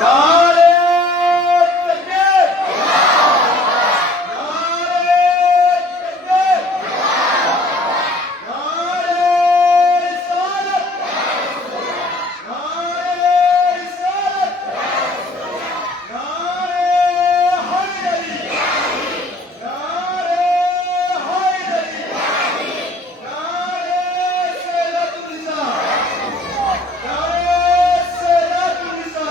নারে তাকবীর! নারে তাকবীর! নারে রিসালাত! নারে রিসালাত! নারে হায়দারি! নারে হায়দারি! নারে সাইয়্যিদুন নিসা! নারে সাইয়্যিদুন নিসা!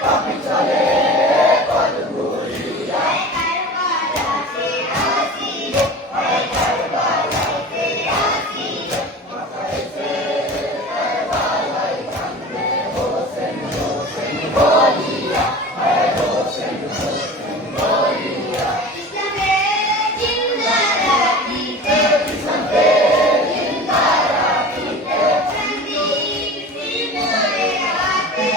পাপি চলে পথ ভুলিয়া কারবালাতে আসিবে ইসলামের জিন্দা রাখিতে শান্তি শ্রীময়ের হাতে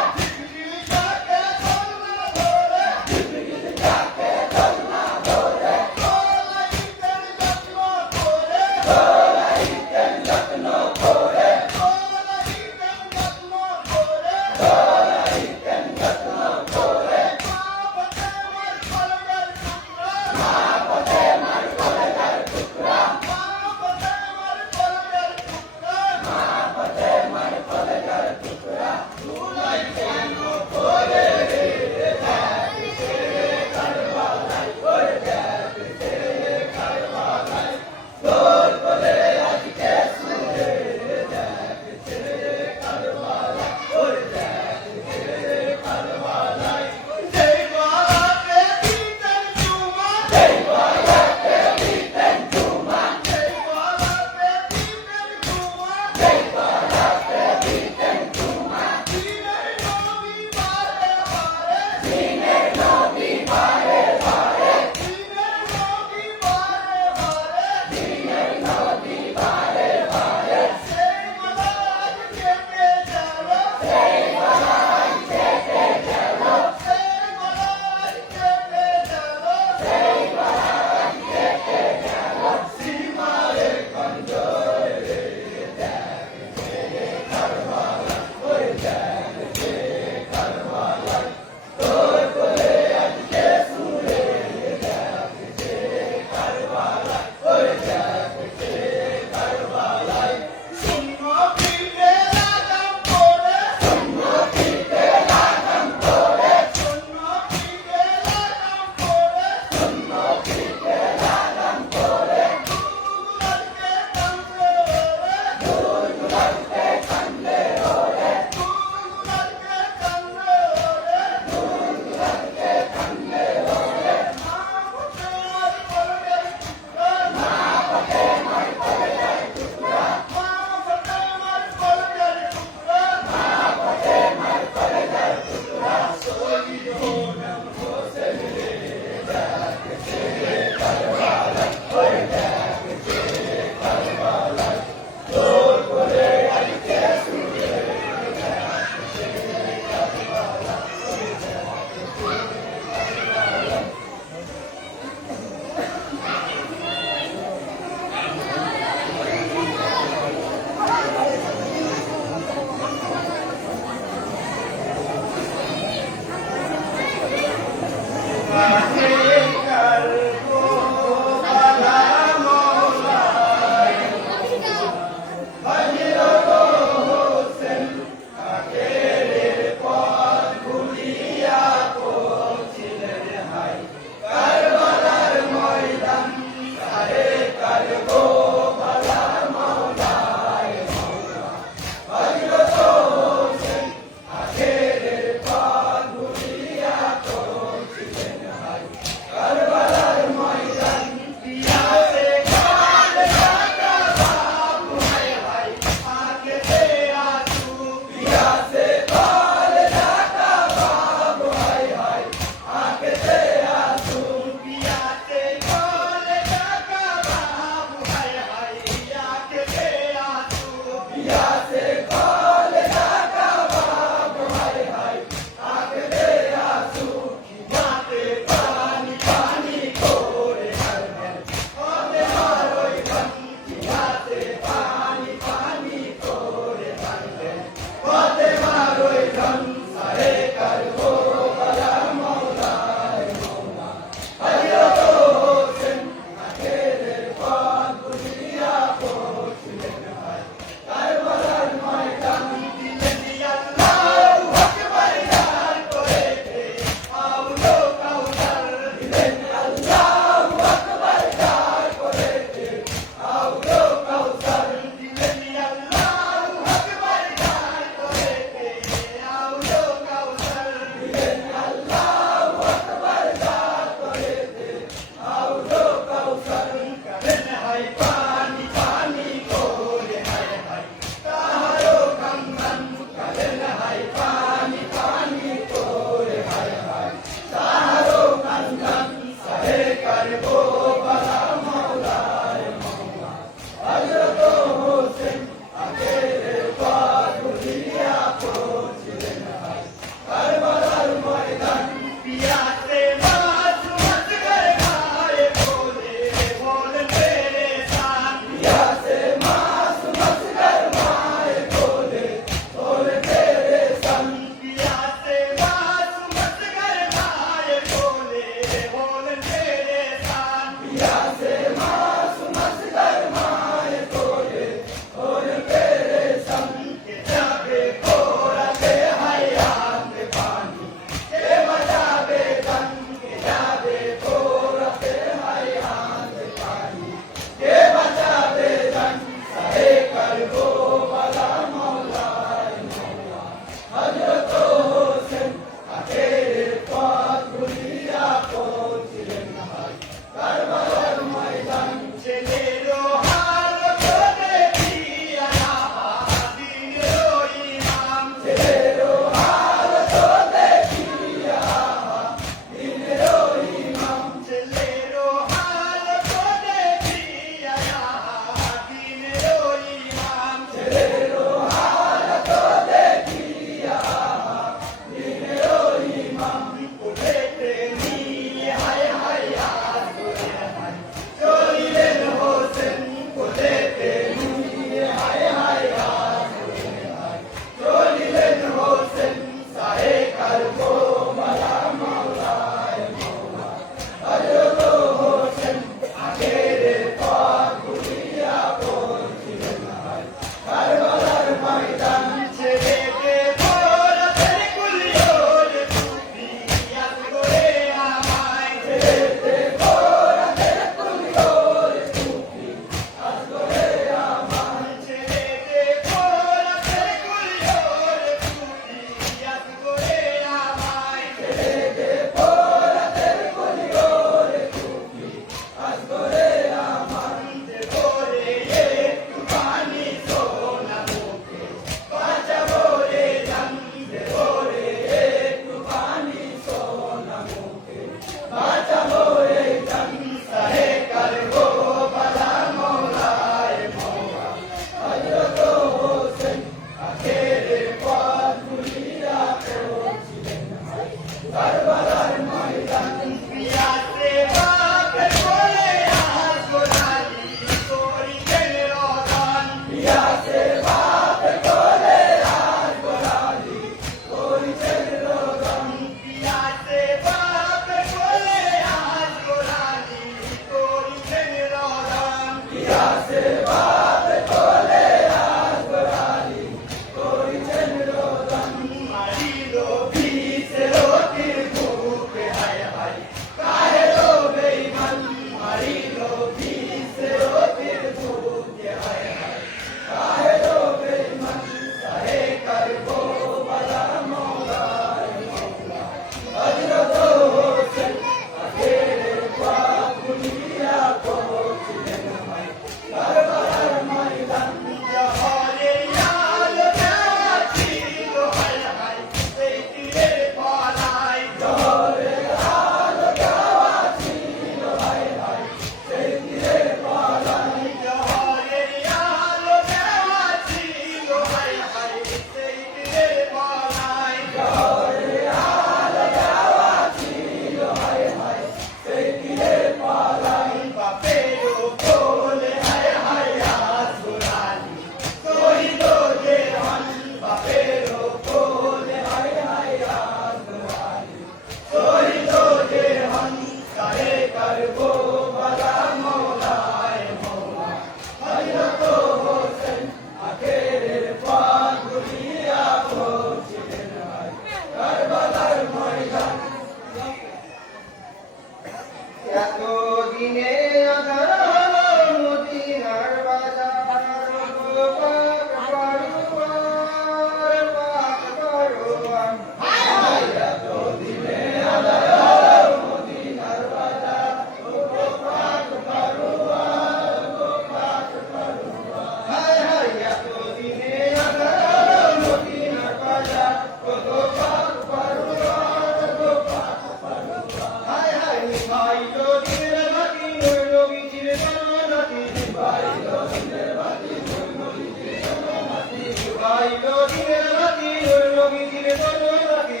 বাড়িলো দিনের বাতি নূর নবী দিনে তোর বাতি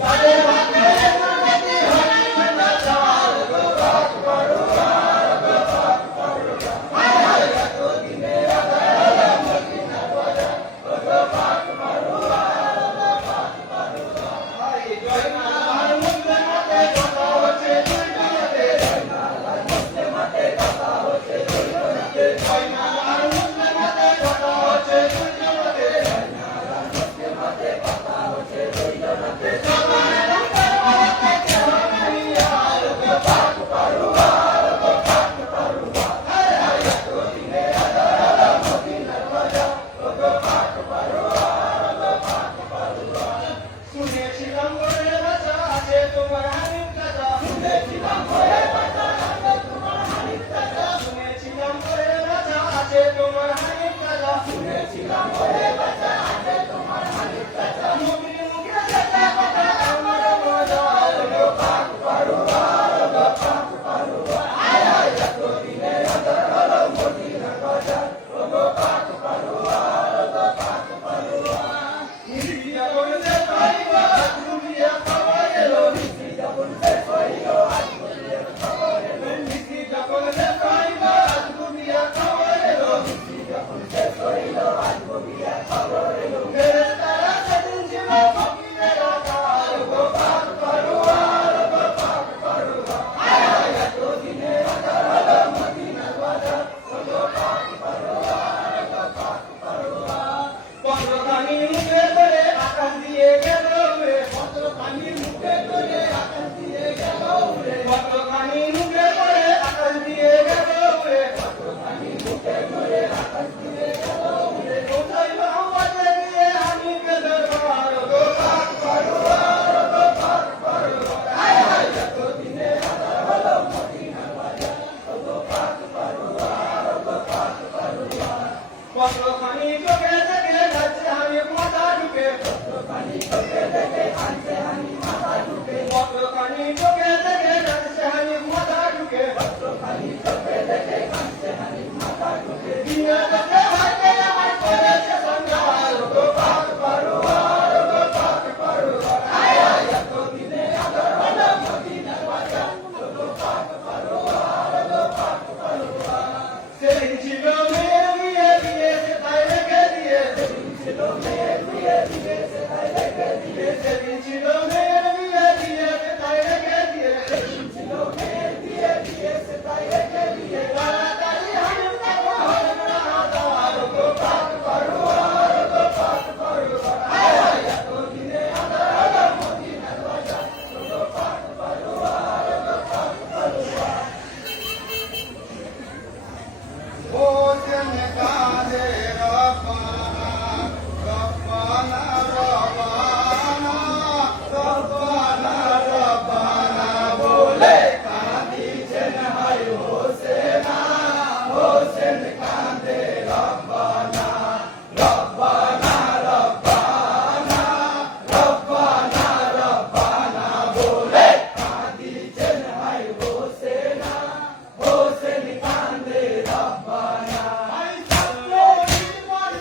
তাদের হাতে মোমবাতি হারিয়ে না চাল গো পাক পারো আর গো পাক পারো হায় এত দিনে আদার মদিনা বাজার গো পাক পারো আর গো পাক পারো হায় জয় মালার মুসলিম হাতে কথা হচ্ছে দুইজনেতে জয় মালার মুসলিম হাতে কথা হচ্ছে দুইজনেতে জয় মালার মুসলিম হাতে কথা হচ্ছে দুইজনেতে জয় মালার মুসলিম হাতে কথা হচ্ছে দুইজনেতে সবার রূপের মালাতে কেহ নাই আর গো পাক পারো আর গো পাক পারো হায় হায় এত দিনে আদার মদিনার বাজার গো পাক পারো আর গো পাক পারো শুনেছিলাম ঘরে বাঁচা আছে তোমার হানিফ দাদা শুনেছিলাম ঘরে বাঁচা আছে তোমার হানিফ দাদা শুনেছিলাম ঘরে বাঁচা আছে তোমার হানিফ দাদা শুনেছিলাম ঘরে বাঁচা আছে তোমার হানিফ দাদা নবীর মুখে দেখা কথা আমার মজার গো পাক পারো আর গো পাক পারো হায় হায় এত দিনে আদর হলো মদিনার বাজার গো পাক পারো আর গো পাক পারো মিষ্টিটা বলতে পারিব আজ দুনিয়া খাওয়া এলো মিষ্টিটা বলতে পারিব আজ দুনিয়া খাওয়া এলো মিষ্টিটা বলতে পারিব আজ দুনিয়া খাওয়া এলো মিষ্টিটা বলতে পারিব আজ দুনিয়া খাওয়া এলো ফেরেশতারা সেদিন ছিল ফকিরের আকার গো পাক পারো আর গো পাক পারো হায় হায় এত দিনে আদার হলো মদিনার বাজার গো পাক পারো আর গো পাক পারো পত্রখানি মুখে করে আকাশ দিয়ে গেল উড়ে পত্রখানি মুখে করে আকাশ দিয়ে গেল উড়ে পত্রখানি মুখে করে আকাশ দিয়ে গেল উড়ে পত্রখানি মুখে করে আকাশ দিয়ে গেল উড়ে কোথায় আওয়াজে দিয়ে হানিফে দরবার গো পাক পারো আর গো পাক পারো হায় হায় এত দিনে আদার হলো মদিনার বাজার গো পাক পারো আর গো পাক পারো পত্রখানি চোখে দেখে যাচ্ছে আমি মাথা ঢুকে পত্রখানি চোখে দেখে আনছে আমি মাথা ঢুকে পত্রখানি চোখে দেখে যাচ্ছে আমি মাথা ঢুকে পত্রখানি চোখে দেখে আনছে আমি মাথা ঢুকে দিনে দেখে হাতে আমার করেছে সংসার গো পাক পারো আর গো পাক পারো হায় হায় এত দিনে আদর হলো মদিনার বাজার গো পাক পারো আর গো পাক পারো সেদিন ছিল মেয়ের বিয়ে দিয়েছে তাই রেখে দিয়ে সেদিন ছিল মেয়ের বিয়ে দিয়েছে তাই রেখে দিয়ে সেদিন ছিল মেয়ের বিয়ে দিয়েছে তাই রেখে দিয়ে সেদিন ছিল মেয়ের বিয়ে দিয়েছে তাই রেখে দিয়ে তাড়াতাড়ি হানিফ দাদা হলো না আদার গো পাক পারো আর গো পাক পারো হায় হায় এত দিনে আদার হলো মদিনার বাজার গো পাক পারো আর গো পাক পারো ও জেনে কাঁদে রব্বানা রব্বানা রব্বানা রব্বানা রব্বানা বলে কাঁদিছেন হায় হোসেনা হোসেন কাঁদে রব্বানা রব্বানা রব্বানা রব্বানা রব্বানা বলে কাঁদিছেন হায় হোসেনা হোসেন কাঁদে রব্বানা আই সাল্লো ইমান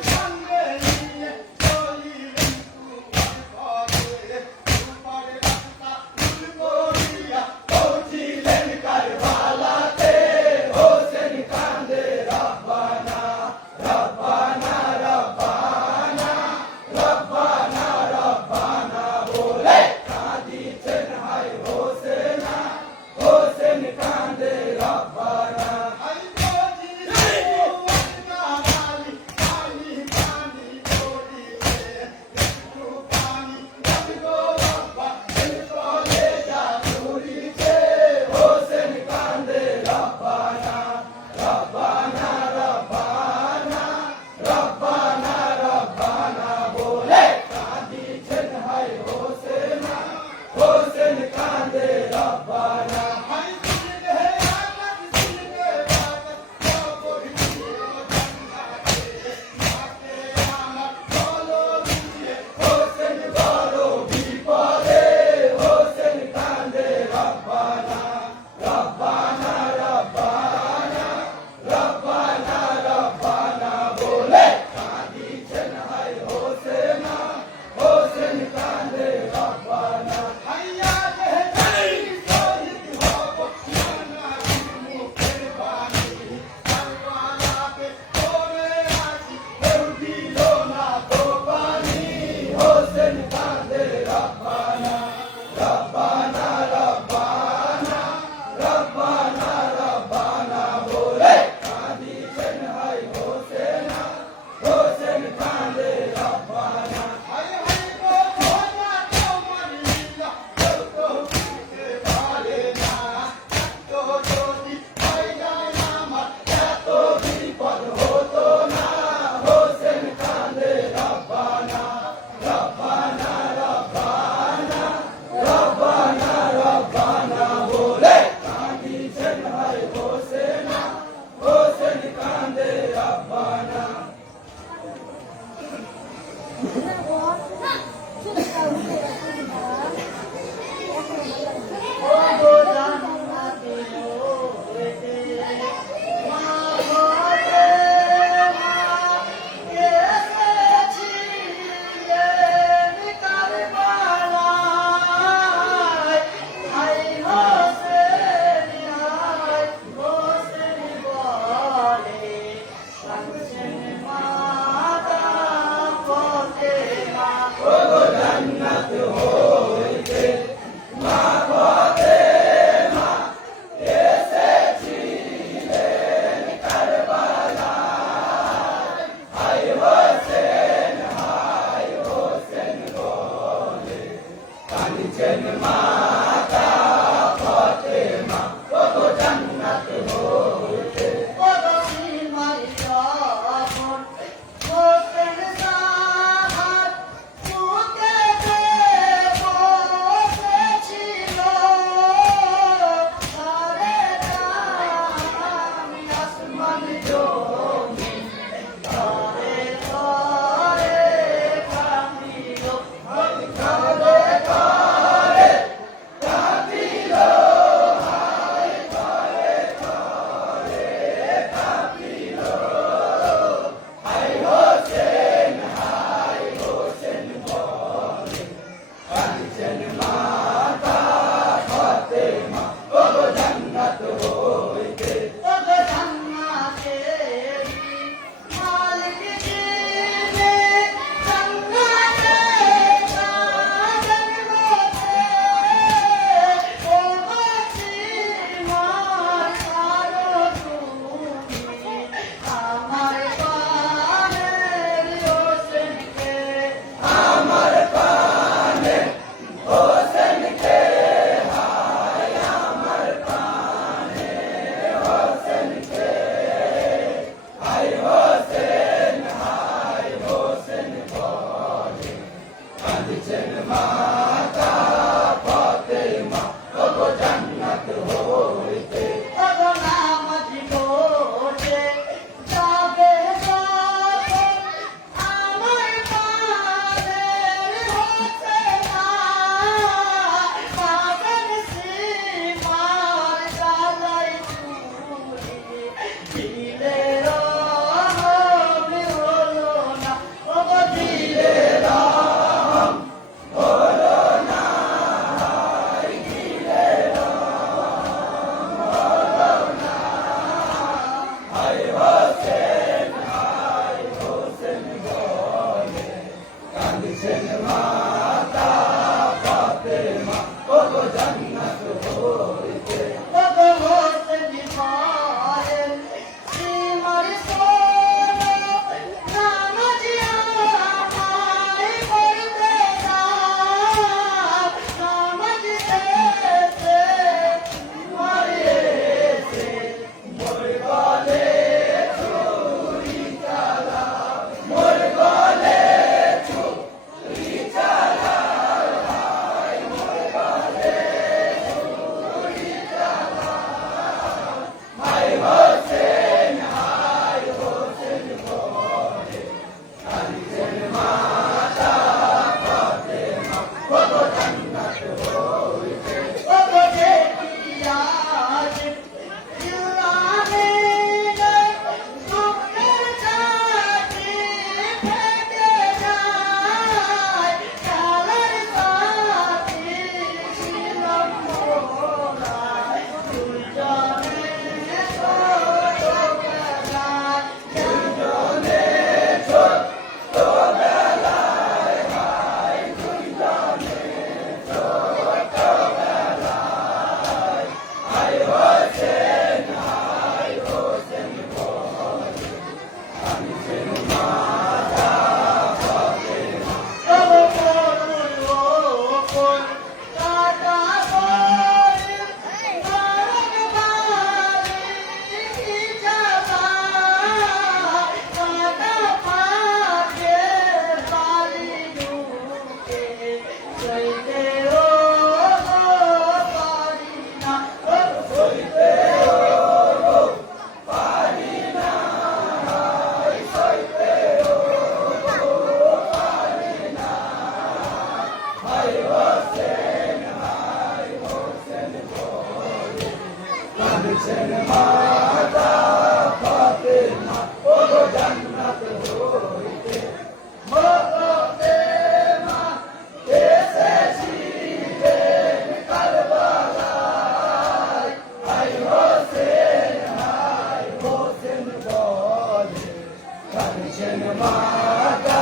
মাতা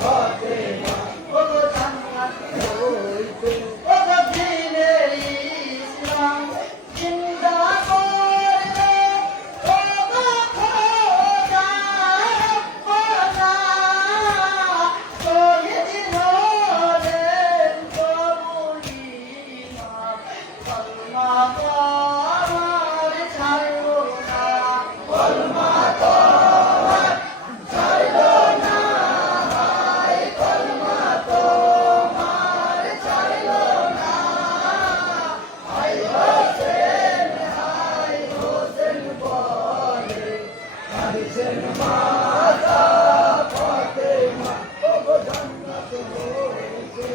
ফাতেমা ওগো জান্নাত হইতে ওগো দ্বীনে ইসলাম জিন্দা করলে ওগো খোদা খোদা শহীদ হলেন কবুল ইমাম কলমা তোমার ছাড়লো না কলমা তোমার ছাড়লো না হায় কলমা তোমার ছাড়লো না হায় হোসেন বলে হারিসেন মাতা ফাতেমা ওগো জান্নাত হইতে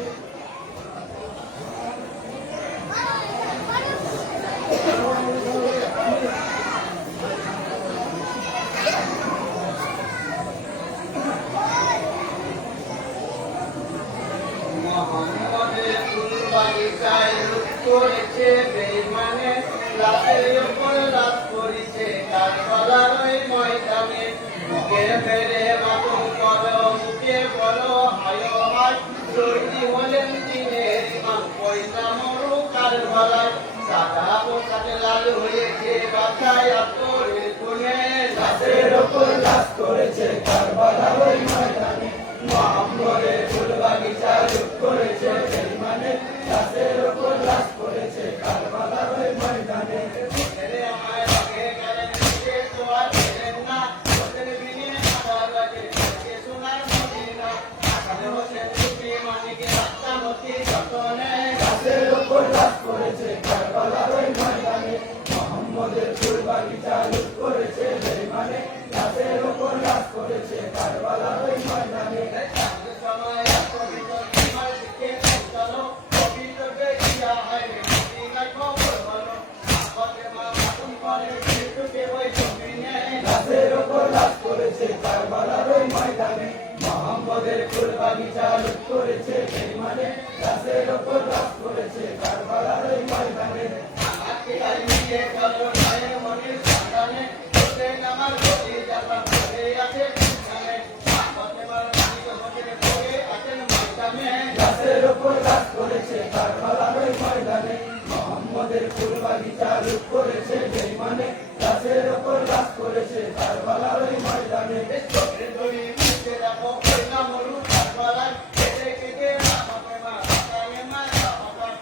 মোহাম্মদের ফুলবাগিচায় লুট করেছে বেঈমানে, রাতের উপর রাত করেছে কারবালার ওই ময়দানে। বুকে মেরে মাতম করো, মুখে বলো হায় হায়, শহীদ হলেন দ্বীনের ইমাম, পয়সা মরু কারবালায়। সাদা পোশাকে লাল হয়েছে বাছায় আতরের কোণে, রাতের ওপর রাত করেছে কারবালার ওই ময়দানে মোহাম্মদের ফুল বাগিচা লুট করেছে বেঈমানে রাতের ওপর রাত করেছে কারবালার ওই ময়দানে ছেড়ে আমায় রাখে গেলেন নিচে, তো আর ছিলেন না ওদের বিনে আমার লাগে কে সোনার মদিনা। আকালে হোসেন সুফি মানিকে রাস্তা মতি যতনে, রাতের ওপর রাত করেছে কারবালার ওই ময়দানে মোহাম্মদের ফুল বাগিচা লুট করেছে বেঈমানে রাতের ওপর রাত করেছে কারবালার ওই ময়দানে চাঁদের সময় পবিত্র তোমার দিকে চলো, পবিত্র বেরিয়া হয় মদিনায় খবর বলো। ফাতেমা মাতুম করে মৃত্যুকে ওই জমিনে, রাতের ওপর রাত করেছে কারবালার ওই ময়দানে মোহাম্মদের ফুল বাগিচা লুট করেছে বেঈমানে রাতের ওপর রাত করেছে কারবালার ওই ময়দানে আমাকে নিয়ে চলো মায়ের মনের সন্ধানে, হোসেন আমার গতি যাত্রা করে আছে পিছনে। ফাতেমার মানিক হোসেন পড়ে আছেন ময়দানে, রাতের ওপর রাত করেছে কারবালার ওই ময়দানে মোহাম্মদের ফুল বাগিচা লুট করেছে বেঈমানে রাতের ওপর রাত করেছে কারবালার ওই ময়দানে চোখের দড়ি মুখে রাখো কইলা মরু কারবালায়, কেটে কেটে ফাতেমা ফাতেমা ফাতেমা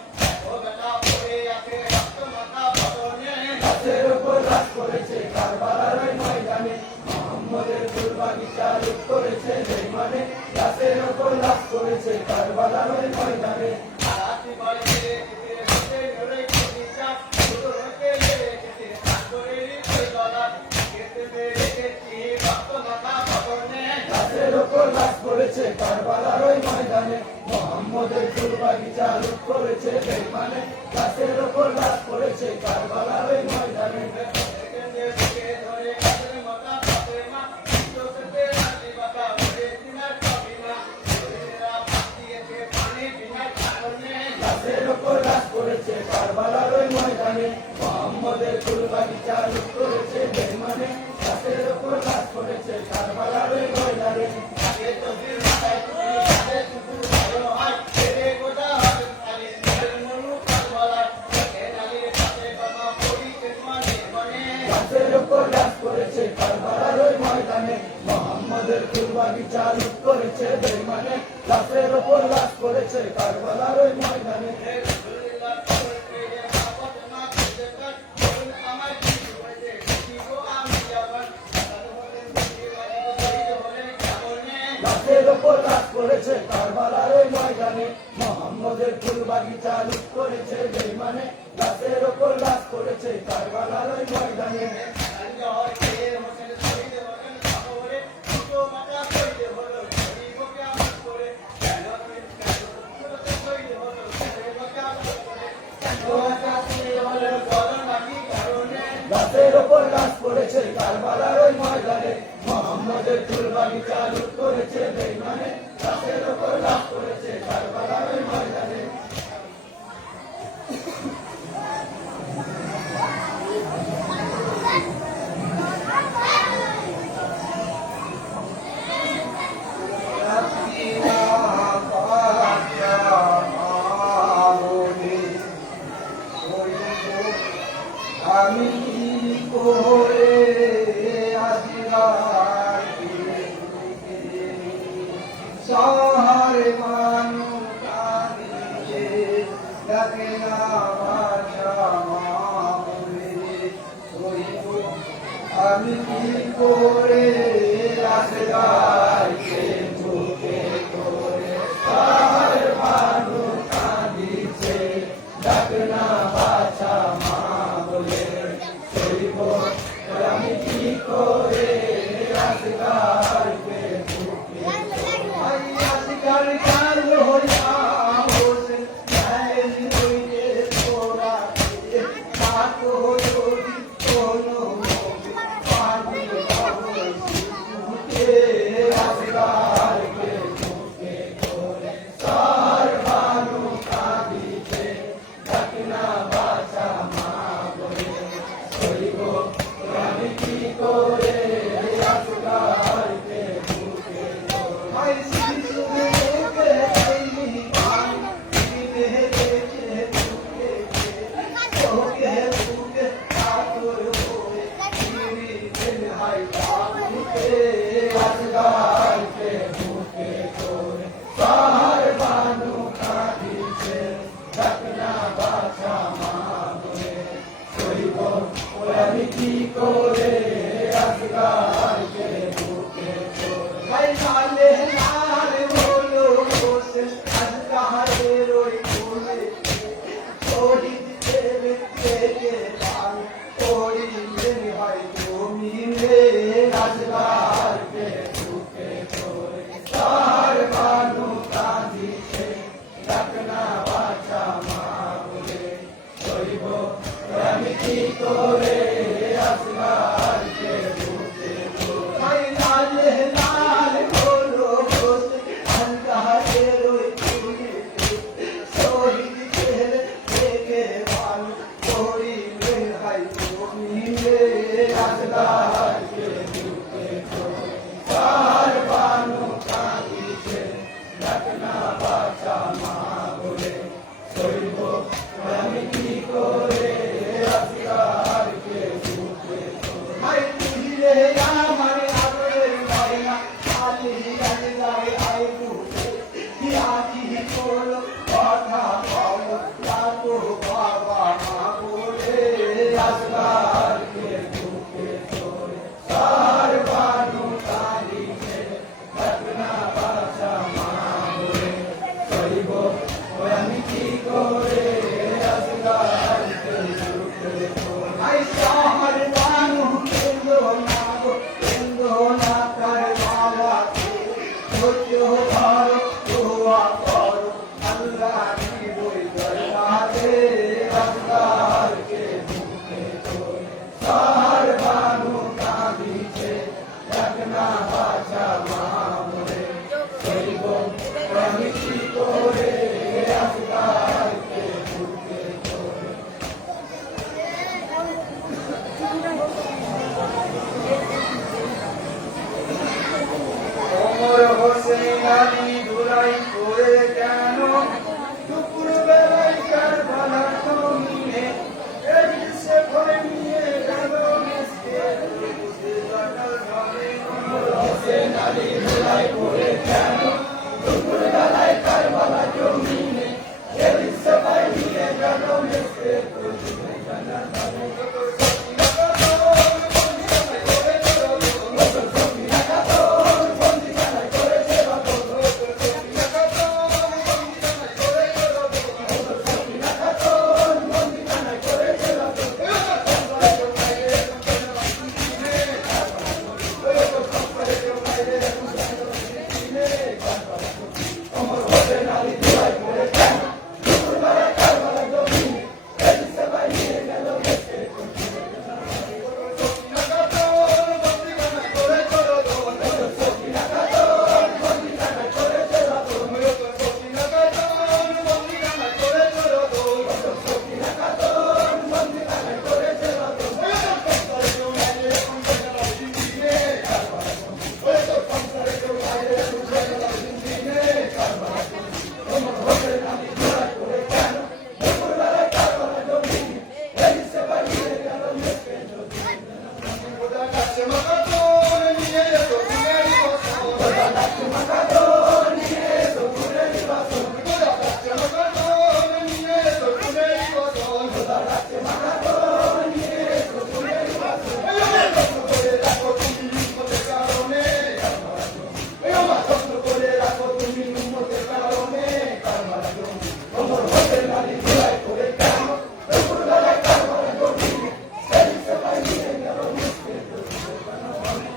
ও বেটা পড়ে আছে রক্ত মাথা বদনে। রাতের ওপর রাত করেছে কারবালার ওই ময়দানে মোহাম্মদের ফুল বাগিচা লুট করেছে বেঈমানে রাতের ওপর রাত করেছে কারবালার ওই ময়দানে আরাতি বাড়িতে যেতে যেতে নড়ে কবিতা, শুরু হতে যেতে সাগরেরই ওই গলা, কেটে রেখেছি রক্ত মাথা বদনে। রাতের ওপর রাত করেছে কারবালার ওই ময়দানে মোহাম্মদের ফুল বাগিচা লুট করেছে বেঈমানে রাতের ওপর রাত করেছে কারবালার ওই ময়দানে এখানে থেকে ধরে কাছের মাথা ফাতেমা, চোখেতে রাতি বাতা ওরে দিনার কবিনা, শরীরেরা পাঠিয়েছে পানি বিনা কারণে। রাতের ওপর রাত করেছে কারবালার ওই ময়দানে মোহাম্মদের ফুল বাগিচা লুট করেছে বেঈমানে রাতের ওপর রাত করেছে কারবালার ওই ময়দানে আগে তসবির মাথায় টুপি, হাতে চুপুর ভালো হয়, ছেড়ে গোটা হবে খালি নিজের মরু কারবালায়। এ নালির কাছে বাবা পড়িছে মানে মানে, রাতের ওপর রাত করেছে কারবালার ওই ময়দানে মোহাম্মদের ফুল বাগিচা লুট করেছে বেঈমানে রাতের ওপর রাত করেছে কারবালার ওই ময়দানে রাসূলুল্লাহ কবর পেয়ে মা ফাতেমা কেঁদে কাঁদ, বলুন আমার কি হয়েছে, কি গো আমি যাবার। তার হলেন দিদিবাড়ি, শহীদ হলেন কেমনে। রাতের ওপর রাত করেছে কারবালার ওই ময়দানে মোহাম্মদের ফুল বাগিচা লুট করেছে বেঈমানে রাতের ওপর রাত করেছে কারবালার ওই ময়দানে সঞ্জয় হয়ে হোসেন শহীদ হলেন খবরে, দুটো মাথা শহীদ হলো, গরিব কেমন করে। কেন শহীদ হলো, গরিব কেমন করে। ওটা শহীদ হলো বলো নাকি কারণে। রাতের ওপর রাত করেছে কারবালার ওই ময়দানে মোহাম্মদের ফুল বাগিচা লুট করেছে বেঈমানে রাতের ওপর রাত করেছে কারবালার ওই ময়দানে আমি কি করে রাজগাইকে বুকে করে আর ভানু কাঁদিছে ডাক না বাছা মা বলে সইব আমি কি করে রাজগাইকে বুকে আই রাজগার কাল হইয়া বসে নাইল হইলে তোরা কাকো যদি কোনো পানি পাবো বুকে রাজগাইকে বুকে করে সার ভানু কাঁদিছে ডাক না বাছা মা বলে সইব আমি কি করে রাজগাইকে বুকে আই শিশু বুকে আইনি পানি দিতে দেখে বুকে ওকে বুকে আতর হয়ে চিরি দিন হাই বুকে রাজগাইকে বুকে করে সার বানু কাঁদিছে ডাক না বাছা মা বলে সইব আমি কি করে রাজগাইকে বুকে করে ভাই নালে নালে বলো বসে রাজগাহের ওই কোলে শহীদ ছেলে থেকে পান করিলেন ভাই জমিনে রাজগাইকে বুকে করে তার বানু কাঁদিছে ডাক না বাছা মা বলে সইব আমি কি করে রাজগাইকে বুকে করে ভাই নালে নালে বলো বসে রাজগাহের ওই কোলে শহীদ ছেলে থেকে পান করিলেন ভাই জমিনে রাজগাইকে বুকে করে তার বানু কাঁদিছে ডাক না বাছা মা বলে সইব আমি কি করে রাজগাইকে বুকে করে ভাই তুইরে আমার আদরের ময়না আলি রাজগাই আই বুকে কি আকি বলো কথা বলো তাতো বাবা মা বলে রাজগাইকে বুকে করে তার বানু কাঁদিছে ডাক না বাছা মা বলে সইব আমি কি করে রাজগাইকে বুকে করে আই শহর বানু কেন্দ্র না গো কেন্দ্র না তার বাবা ধৈর্য ধরো দোয়া করো আল্লাহ নিবই দরবারে রাজগাইকে বুকে করে সার বানু কাঁদিছে ডাক না বাছা মা বলে সইব আমি কি করে রাজগাইকে বুকে করে ওমর হোসেন আলী ধুলাই করে কেন দুপুর বেলায় কারবালার জমিনে এসে ভয় নিয়ে গেল মিসকে লাগাল ঘরে ওমর হোসেন আলী ধুলাই করে কেন দুপুর বেলায় কারবালার জমিনে এসে ভয় নিয়ে গেল মিসকে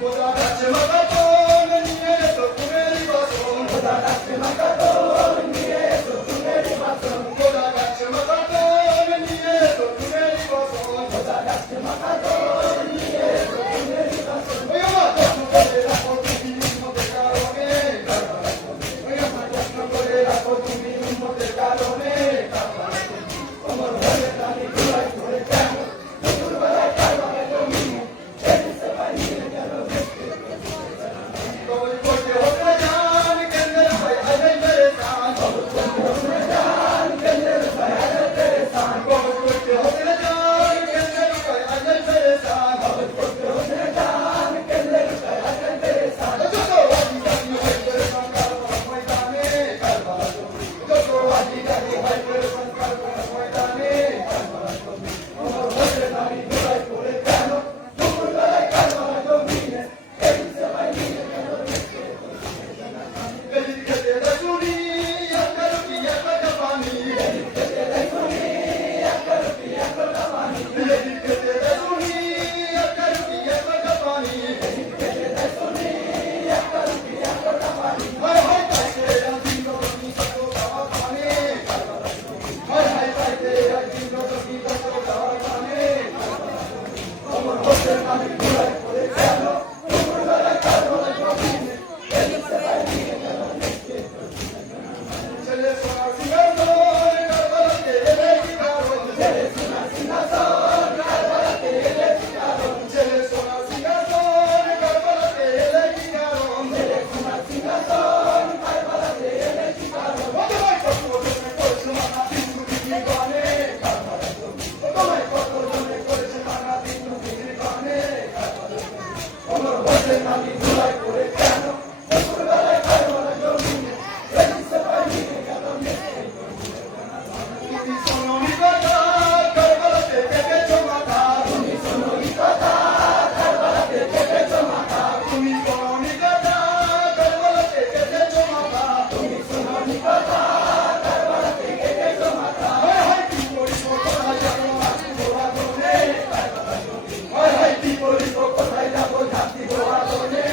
খোদা গাছে মাকাতন নিয়ে এসো ফুলেরই বাসন খোদা গাছে মাকাতন নিয়ে এসো ফুলেরই বাসন খোদা গাছে মাকাতন নিয়ে এসো ফুলেরই বাসন খোদা গাছে মাকাতন নিয়ে এসো ফুলেরই বাসন ওই আমার যত্ন করে রাখো তুমি উম্মতের কারণে ওই আমার যত্ন করে রাখো তুমি উম্মতের কারণে ওমর হলে আমি দুলাই করে কেন দুপুরবেলায় কারবালায় জমিনে এদিকে বানিয়ে গেল কবর করতে হবে জান কেন্দ্র ভাই আজাই মেরে জান কবর করতে হবে জান কেন্দ্রের ভাইয়াদের পেরেশান কবর করতে হবে জান কেন্দ্র ভাই আজাই মেরে জান কবর করতে হবে জান কেন্দ্রের ভাইয়াদের পেরেশান যত আদি জানি হয় করে সংকার ময়দানে কারবালা যত আদি জানি হয় করে সংকার ময়দানে ওমর হলে আমি দুলাই করে কেন দুপুরবেলায় কারবালায় জমিনে এদিকে বানিয়ে গেল গলি খেতে রসুনি একটা রুটি একটা পানি খেতে দেখুনি একটা রুটি একটা পানি গলি খেতে রসুনি একটা রুটি একটা পানি খেতে দেখুনি একটা রুটি একটা পানি হায় হায় পাইতে রাজি নবী কত গাওয়া পানি হায় হায় পাইতে রাজি নবী কত গাওয়া পানি ওমর হলে আমি দুলাই করে কেন দুপুরবেলায় কারবালায় জমিনে এদিকে বানিয়ে গেল ছেলে সোনা সিংহাসন কারবালাতে এলে কি কারণ ছেলে সোনা সিংহাসন কারবালাতে এলে কি কারণ ছেলে সোনা সিংহাসন কারবালাতে এলে কি কারণ ছেলে সোনা সিংহাসন কারবালাতে এলে কি কারণ তোমায় কত জনে করেছে মানা বিষ্ণু বিধি গানে তোমায় কত জনে করেছে মানা বিষ্ণু বিধি গানে ওমর হলে আমি দুলাই করে কেন দুপুরবেলায় কারবালায় জমিনে এদিকে বানিয়ে গেল তুমি সোনমি কথা কারবালাতে পেতেছো মাথা তুমি শোনো এই কথা কারবালাতে পেতেছো মাথা তুমি সোনমি কথা কারবালাতে পেতেছো মাথা তুমি শোনো এই কথা কারবালাতে পেতেছো মাথা হায় হায় কি করিব কোথায় যাবো আজকে ঘোড়া দোনে হায় হায় কি করিব কোথায় যাবো ঝাঁকি গোয়া দোনে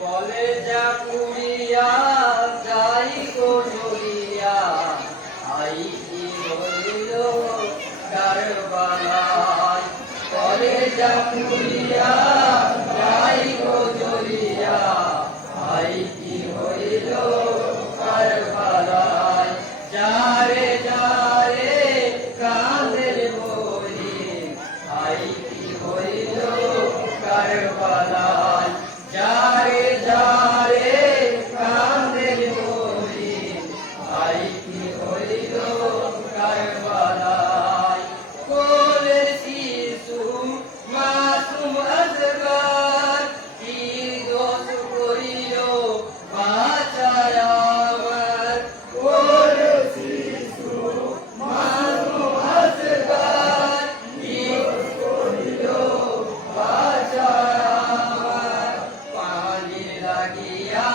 কলেজা পুড়িয়া যাই গো জ্বলিয়া আই কি হইল কারবালায় কলেজা পুড়িয়া যাই গো জ্বলিয়া আই কি হইল কারবালায় যারে যারে কাঁদের বলি আই কি হইল কারবালায় যারে যারে কাঁদের বলি আই কি হইল কারবালায় কোলের শিশু মাসুম আজগর কি দোষ করিল বাঁচায় আমার কোলের শিশু মাসুম আজগর কি দোষ করিল বাঁচায় আমার পানি লাগিয়া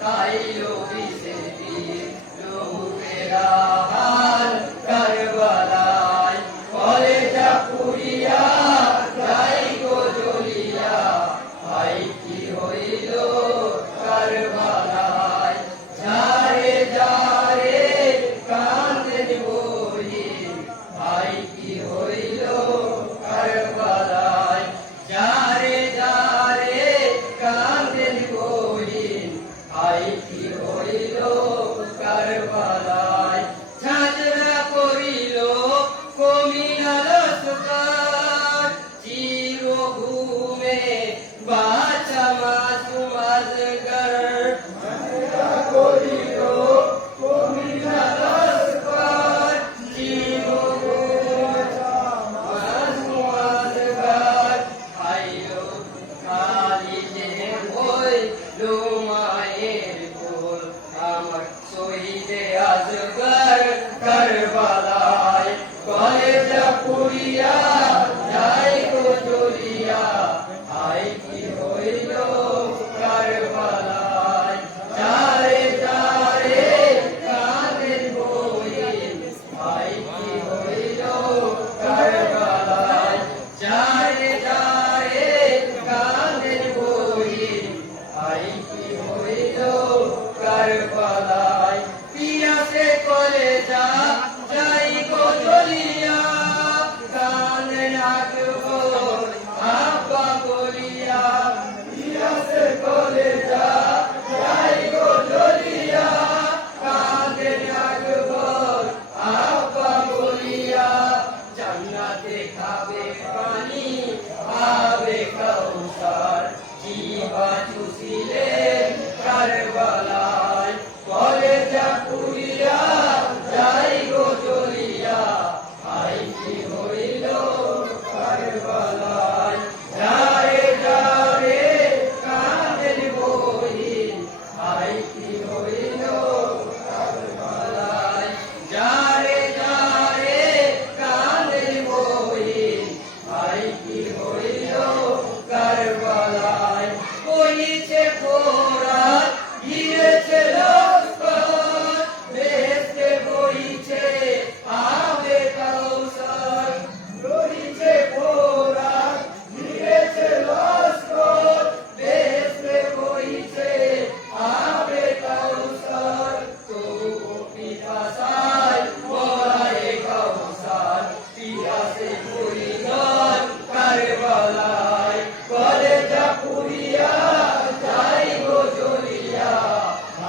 খাইল বিষেটি লোকেরা হাল কারবালায় কলেজা পুড়িয়া যাই গো জ্বলিয়া আই কি হইল কারবালায় যারে যারে কাঁদের বলি আই কি হইল কারবালায় যারে যারে কাঁদের বলি আই কি হইল কারবালায় ঝাঁঝরা করিল কমিনার সুকার চির ঘুমে বাছা মাসুম আজগর ঝাঁঝরা করিল কমিনার সুকার চির ঘুমে মাসুম আজগর আইলো খালি যে ওই মায়ের কোল আমার শহীদে আজগর কারবালায় কলেজা পুড়িয়া যাই গো জ্বলিয়া আই কি হইল কারবালায় যারে যারে কাঁদের বলি আই কি হইল কারবালায় যারে যারে কাঁদের বলি আই কি হইল কারবালায় পিয়াসে কলেজা যাই গো জ্বলিয়া কাঁদে রাখবো আব্বা বলিয়া পিয়াসে কলেজা যাই গো জ্বলিয়া কাঁদে রাখবো আব্বা বলিয়া জান্নাতে খাবে পানি পাবে কৌসার জিবা চুষিলে কারবালায় কলেজা পুড়িয়া যাই গো জ্বলিয়া আই কি হইল কারবালায় যারে যারে কাঁদের বলি আই কি হইল কারবালায় যারে যারে কাঁদের বলি আই কি হইল কারবালায় কইছে পোরাত গিয়েছে লস্কর দেশে বইছে আবে কৌশল কইছে পোরাত গিয়েছে লস্কর দেশে বইছে আবে কৌশল তবু পিপাসায় মরায় কৌশল পিয়াসে পরিজন কারবালায় কলেজা পুড়িয়া যাই গো জ্বলিয়া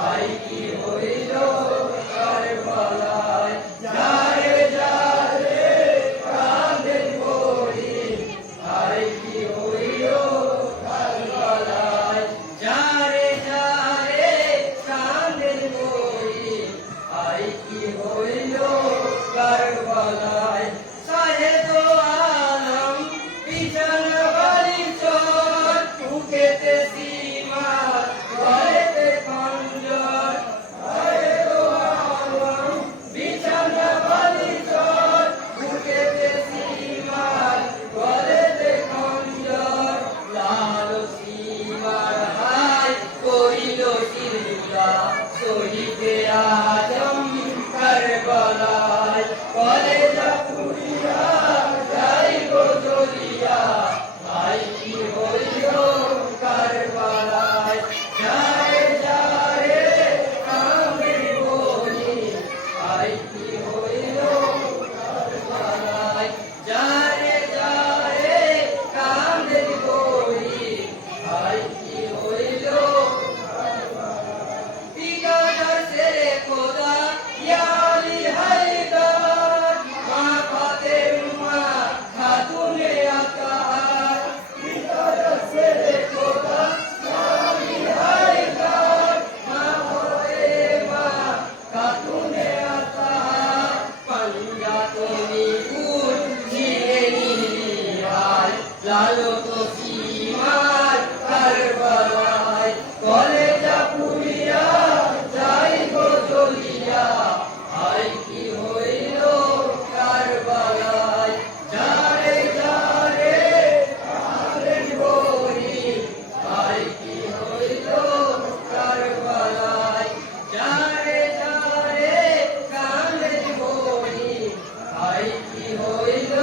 আই কি হইল কারবালায় যারে যারে কাঁদের বলি আই কি হইল কারবালায় যারে যারে কাঁদের বলি আই কি হইল কারবালায় সাহে তো লালো তো সীমার কারবালায় কলেজা পুরিয়া যাই গো জ্বলিয়া আই কি হইল কারবালায় যারে যারে কালের বহি আই কি হইল কারবালায় যারে যারে কালের বহি আই কি হইল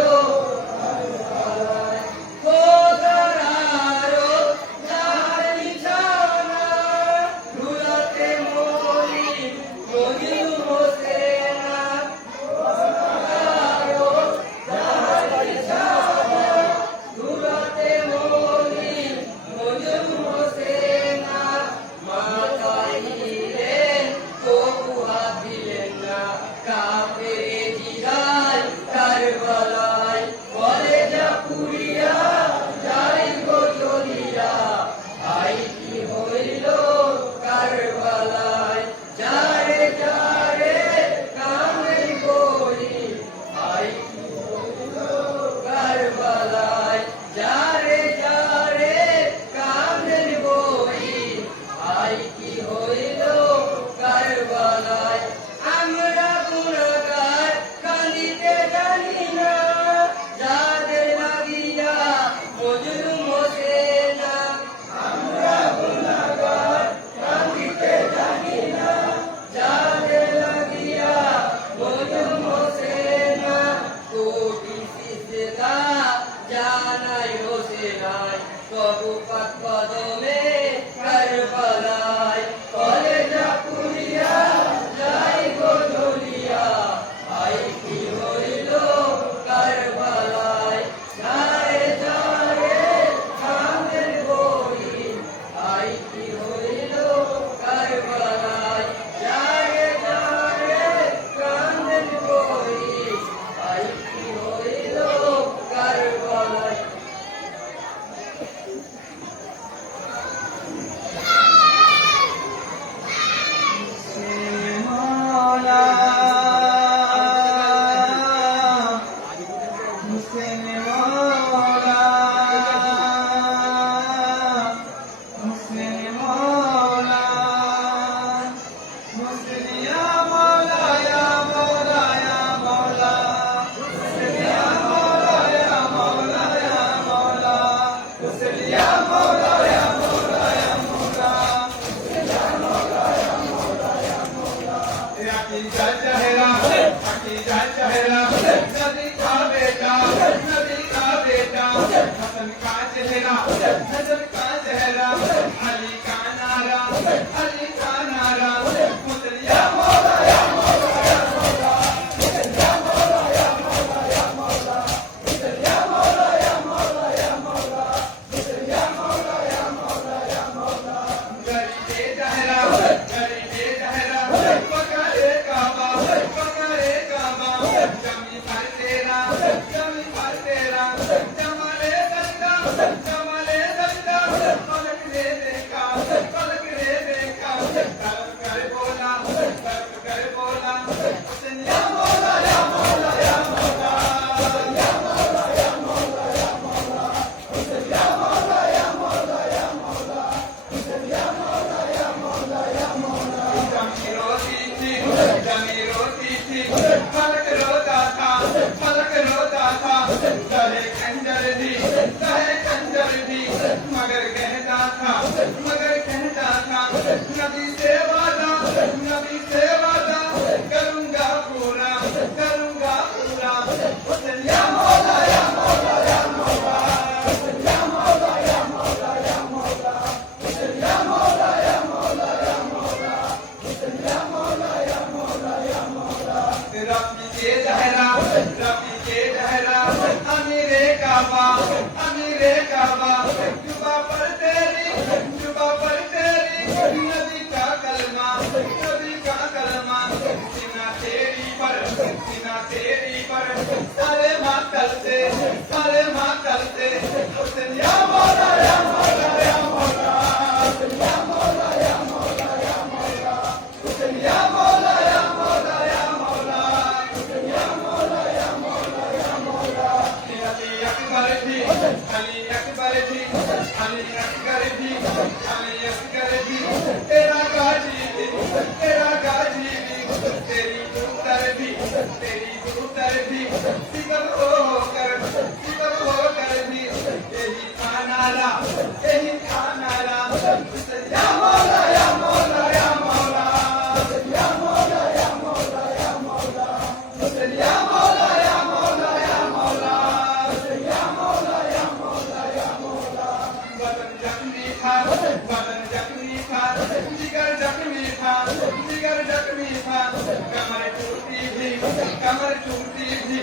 Hare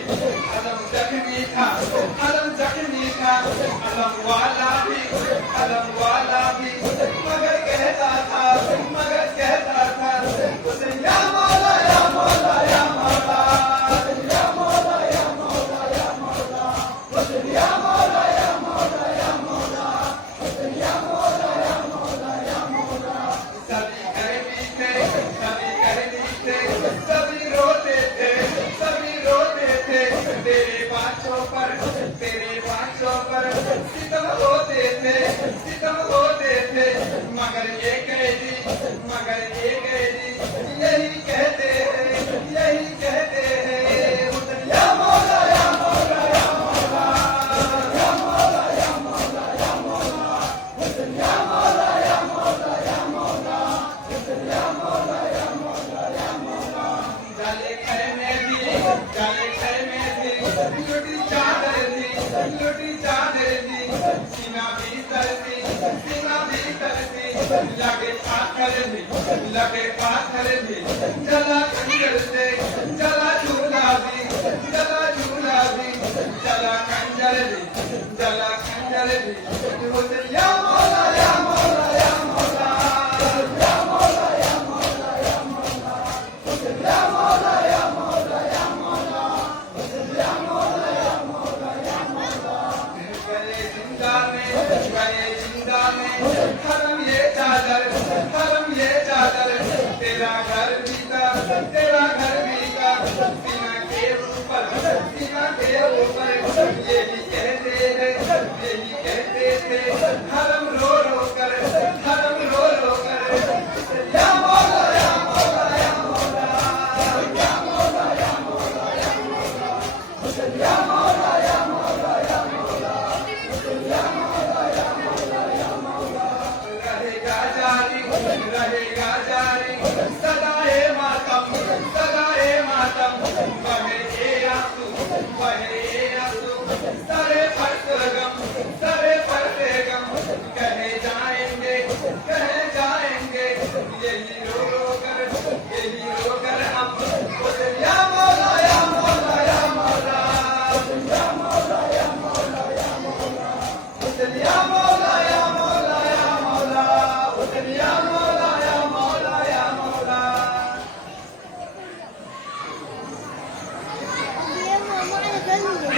अलम जख्मी था, अलम जख्मी था, अलम वाला भी, मगर कहता था, उसे या मौला, या मौला, या मौला, या मौला, या मौला, या मौला, उसे या मौला, या मौला, या मौला, उसे या मौला, या मौला, या मौला। सभी करनी थे, सभी रोते थे, तेरे पांचों पर सितम होते थे, मगर ये कैदी, यही कहते हैं, या मौला, या मौला, या मौला, या मौला, या मौला, या मौला, या मौला, या मौला, या मौला, या मौला, या मौला, या मौला। जाले घर में भी, लुटी चादर थी, सीना भीतर थी, लगे पाथर भी, जला खंजर से, जला झूला भी, जला खंजर भी, उसे या मौला, या मौला, या मौला, या मौला, या मौला, या मौला, उसे या मौला, या मौला, या मौला, उसे या मौला, या मौला, या मौला। गए जिंदा में, हरम ये चादर, तेरा घर भी था, सीना के ऊपर, यही कहते थे, हरम रो रो कर, या मौला, या मौला, या मौला, या मौला, या मौला, या मौला, या मौला, या मौला, या मौला, या मौला, या मौला, या मौला। रहेगा जारी, सदाए मातम, बहे ये आंसू, सरे पर गम, कहे जाएंगे, यही रो कर हम, उसे या मौला, या मौला, या मौला, या मौला, या मौला, या मौला, उसे या मौला, या मौला, या मौला, उसे या मौला, या मौला, या मौला। ये हमारे घर में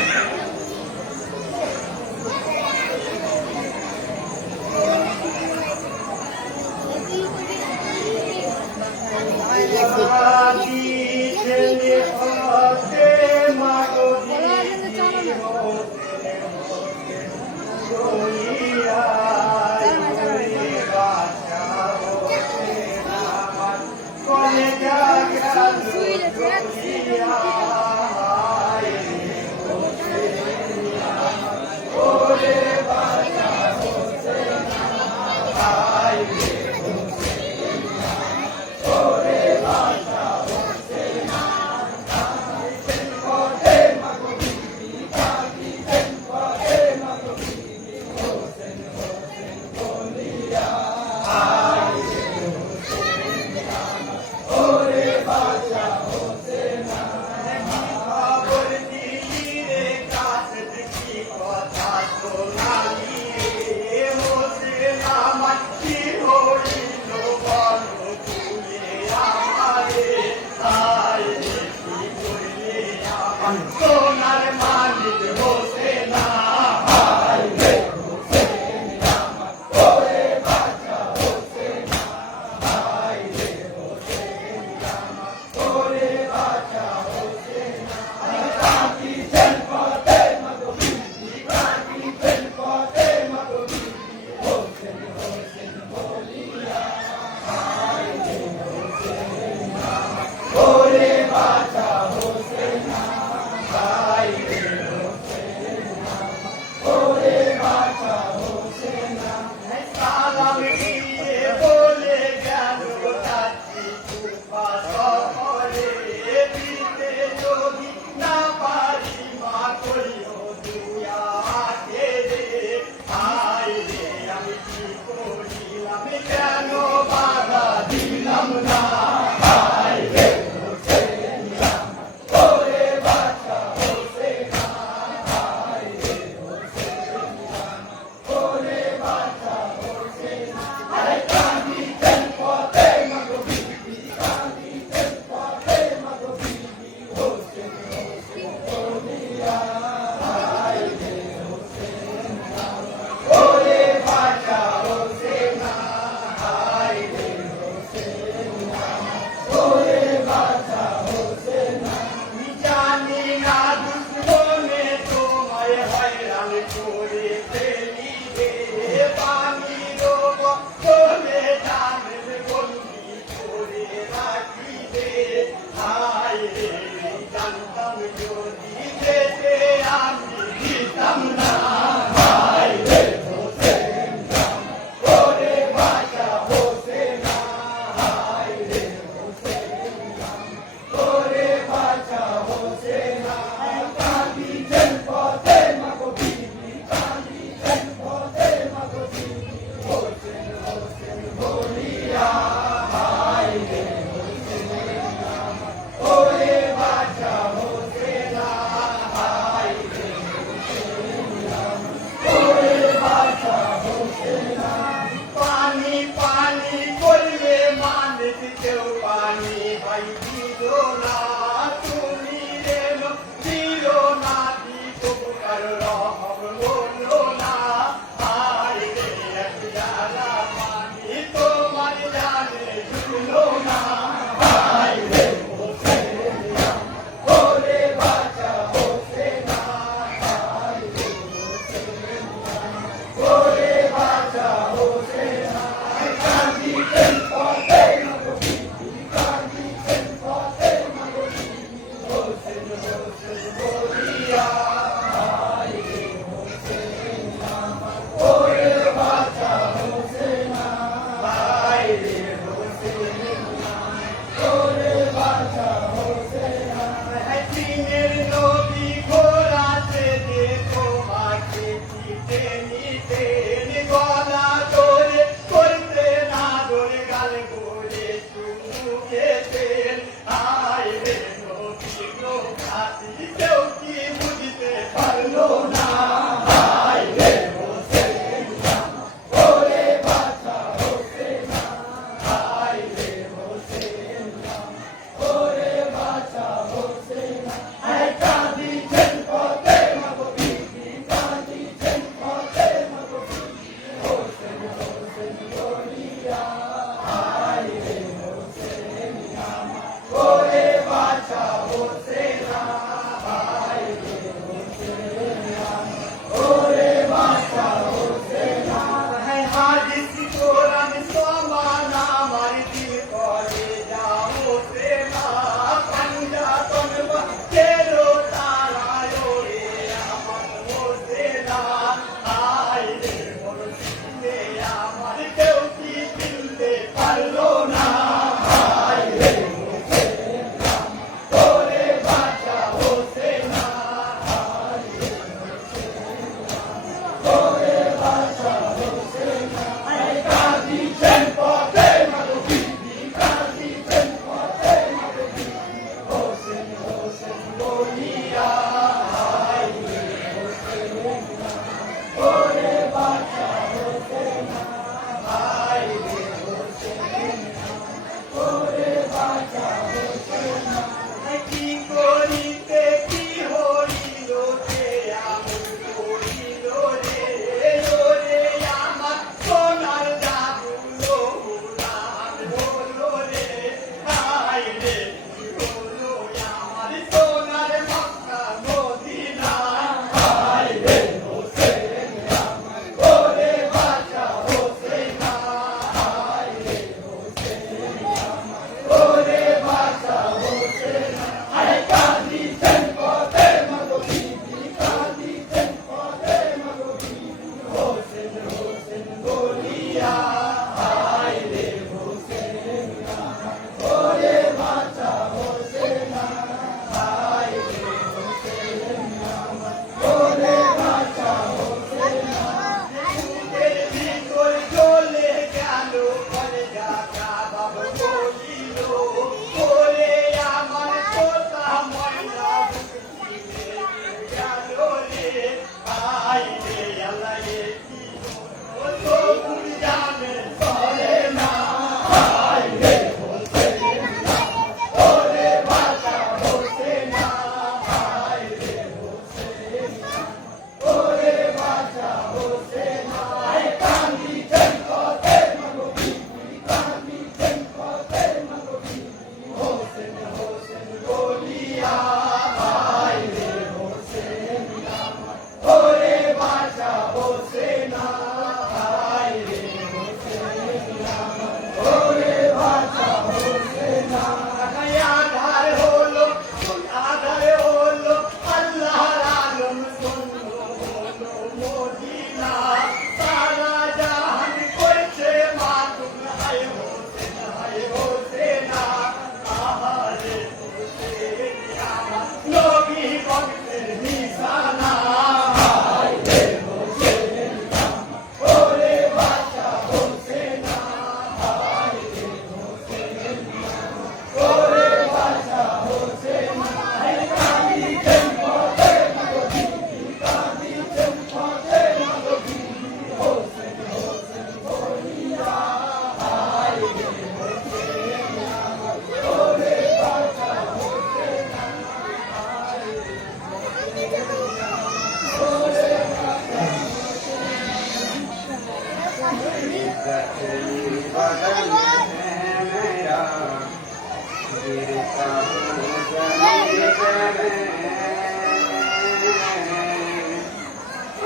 প্রাণ করে ফেলিবে পানির বলে জানের বন্দি করে রাখিবে হায় রে জানতাম যদি যেতে আমি দিতাম না হায় রে হোসেন রাম ওরে ভাষা হোসেন হায় রে হোসেন রাম ওরে ভাষা হোসেন কাঁদিছেন পথে মাগো বিবি কাঁদিছেন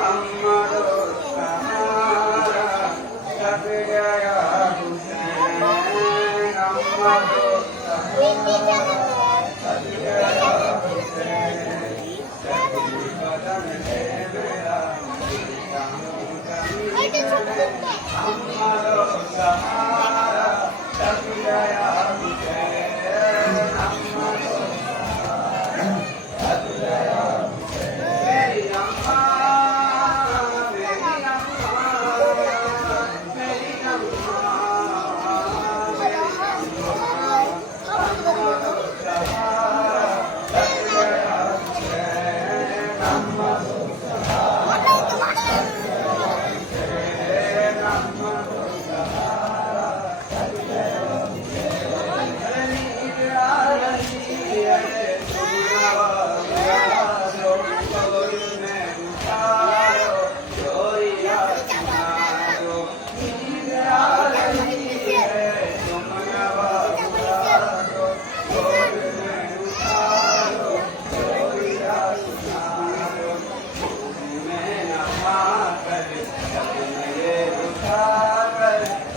हमारो सहारा कट गया हुसैन हमारो सहारा कट गया हुसैन शहीद बदन से मेरा हमारो सहारा कट गया हुसैन हमारो कट गया मेरी अम्मा मेरी अम्मा मेरी अम्मा मेरी हमारो सहारा कट गया हुसैन हमारो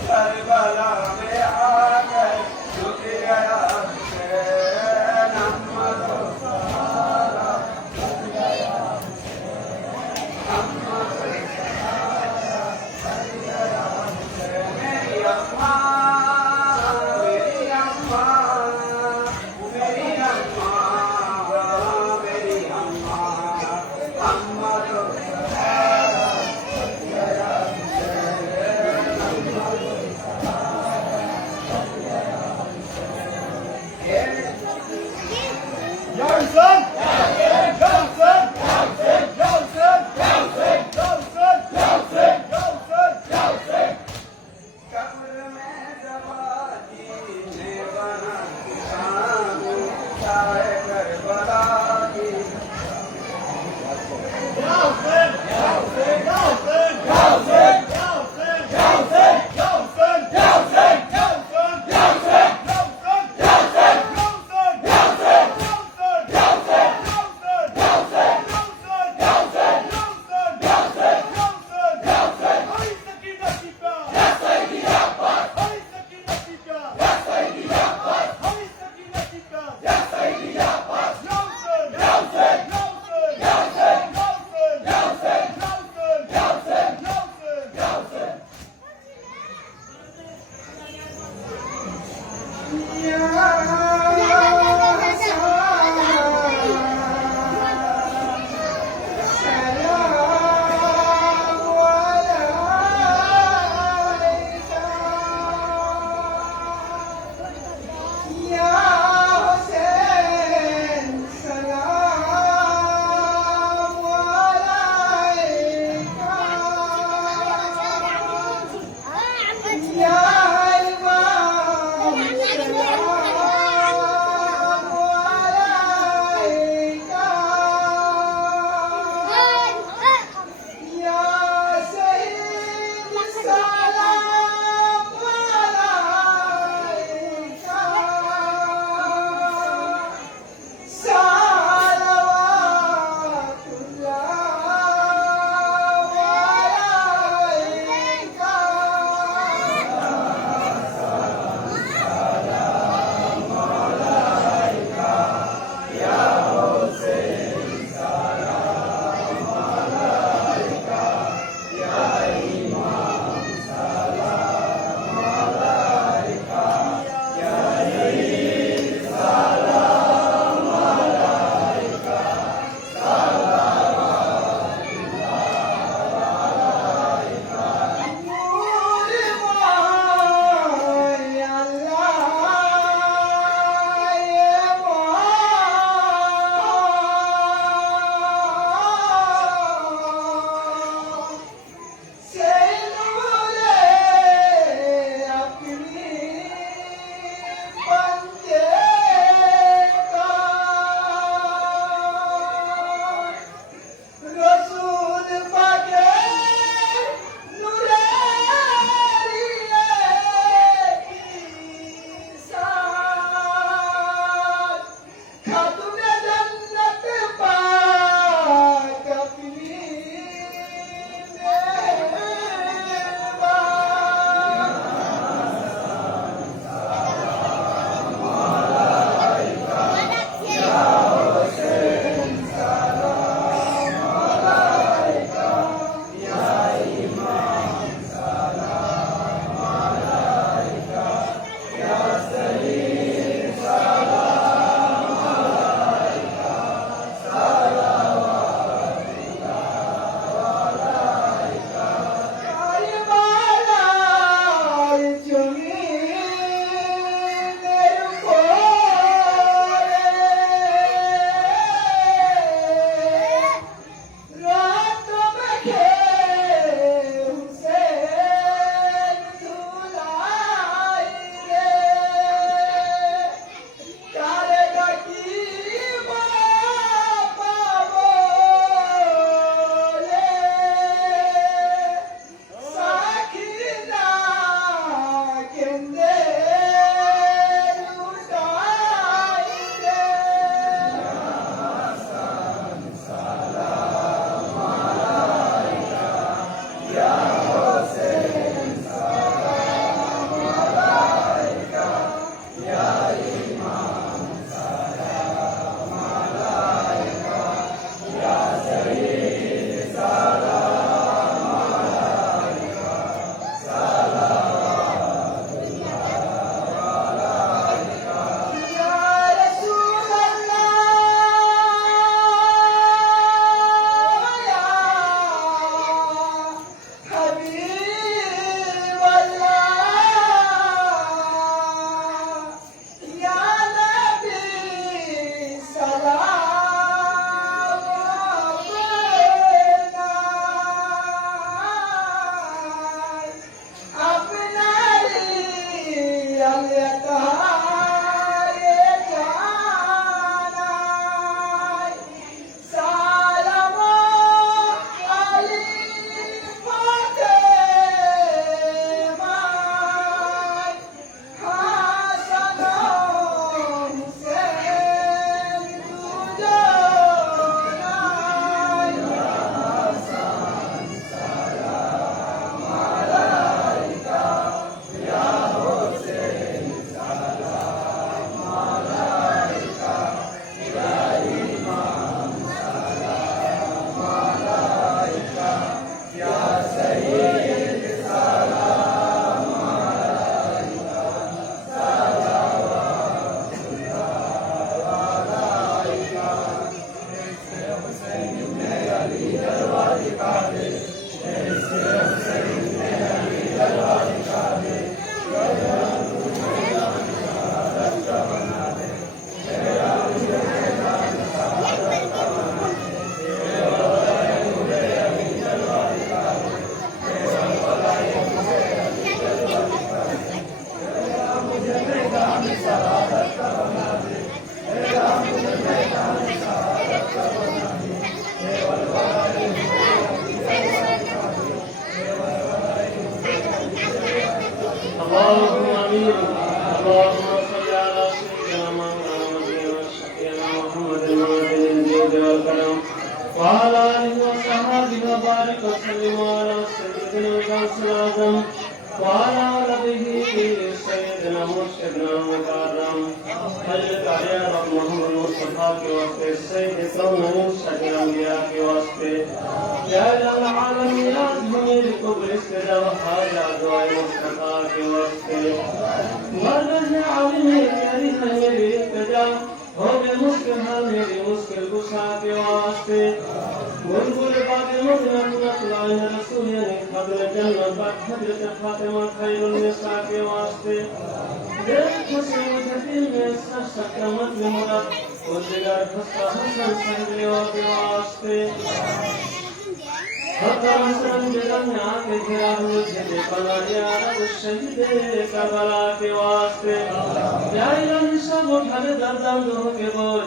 करबला में आकर झुक गया हुसैन हमारो सहारा कट गया हमारो सहारा कट गया हुसैन मेरी अम्मा मेरी अम्मा मेरी अम्मा मेरी अम्मा हमारो सहारा कट गया Johnson! Johnson! Johnson! Johnson! Johnson! وسلم على سيدنا الغوث الأعظم وعلى آله سيدنا مرشدنا المكرم حضرت علي محمد المصطفى के वास्ते सैयद कौनैन सच्चे अंबिया के वास्ते या العالمین मेरी कब्र से जब हाजा दुआ मुस्तफा के वास्ते मर्द आलिम तेरी है मेरी इल्तिजा हो बे मुश्किल हाल मेरी मुश्किल गुस्सा के वास्ते बुलबुल बादल मदीना तुलाइन रसूल ने खबर जन्नत हजरत फातिमा खैरुन निसा के वास्ते देख से मुझे दिल में सकमत में मुराद और जिगर खस्ता हसन सहले के वास्ते हर हसन जलन आके घिरा हुए थे पला यार शहीद करबला के वास्ते या इलाही सब उठाले दर्द हो के बोल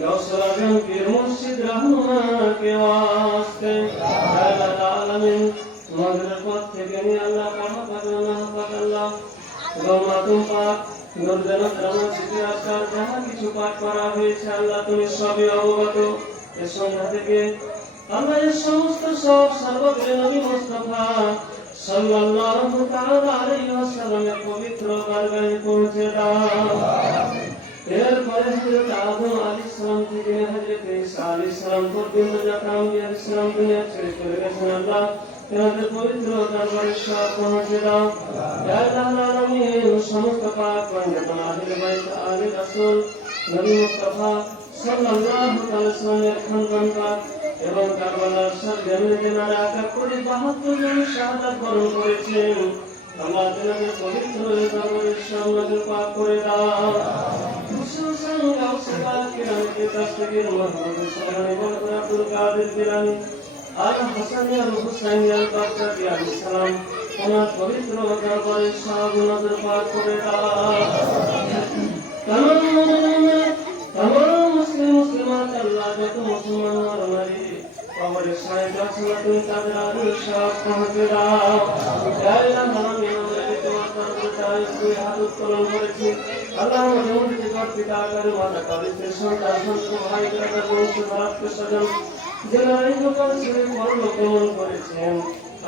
गौसलागम की मुर्शिद रहनुमा के वास्ते आलमीन मगर पथ থেকে নিয়ে আল্লাহ পাক গমাতুম পাক নূরজান রানা সিটি আকার যাহা কিছু পাঠ করা হয়েছে আল্লাহ তুমি সবই অবগত এর সন্ধ্যা থেকে আল্লাহ এর সমস্ত সব সর্বপ্রিয় নবী মুস্তাফা সাল্লাল্লাহু তাআলা আলাইহি ওয়াসাল্লামের পবিত্র দরবারে পৌঁছে দাও এরপরে হযরত আদম আলাইহিস সালাম থেকে হযরত ঈসা আলাইহিস সালাম পর্যন্ত যারা আম্বিয়া আলাইহিস সালাম দুনিয়া ছেড়ে চলে গেছেন আল্লাহ তোমাদের পবিত্র দরবারে সব পৌঁছে দাও ইয়া আলামিন সমস্ত পাক পয়গম্বর আহলে বাইত আলে রাসূল নবী মুস্তাফা সাল্লাল্লাহু আলাইহি ওয়াসাল্লামের খানদান পাক এবং কারবালার সরজমিনে যারা আকাশ করে 72 জন শাহাদাত বরণ করেছেন আল্লাহ তোমাদের পবিত্র দরবারে সব পাক করে দাও خصوصاً أوصفا كرامك تستقير محمد صلى الله عليه وسلم عبد القادر جيلاني آل حسن الحسين البكر عليه السلام ওনার পবিত্র দরবারে সব নজর পাক করে দাও तमाम মুসলিমাত আল্লাহ যত মুসলমান নারী কবরে সায় দর্শন তুমি তাদের আরো সব পৌঁছে দাও ইয়া আল্লাহ আমি আমাদের তোমার দরবারে দুই হাত উত্তোলন করেছি আল্লাহ আমাদের মধ্যে পিতা আকারে মাতা কবিতে সন্তান সন্তান ভাই ব্রাদার বংশ আত্মীয় স্বজন যারা এই লোকাল ছেড়ে পরলোক গমন করেছেন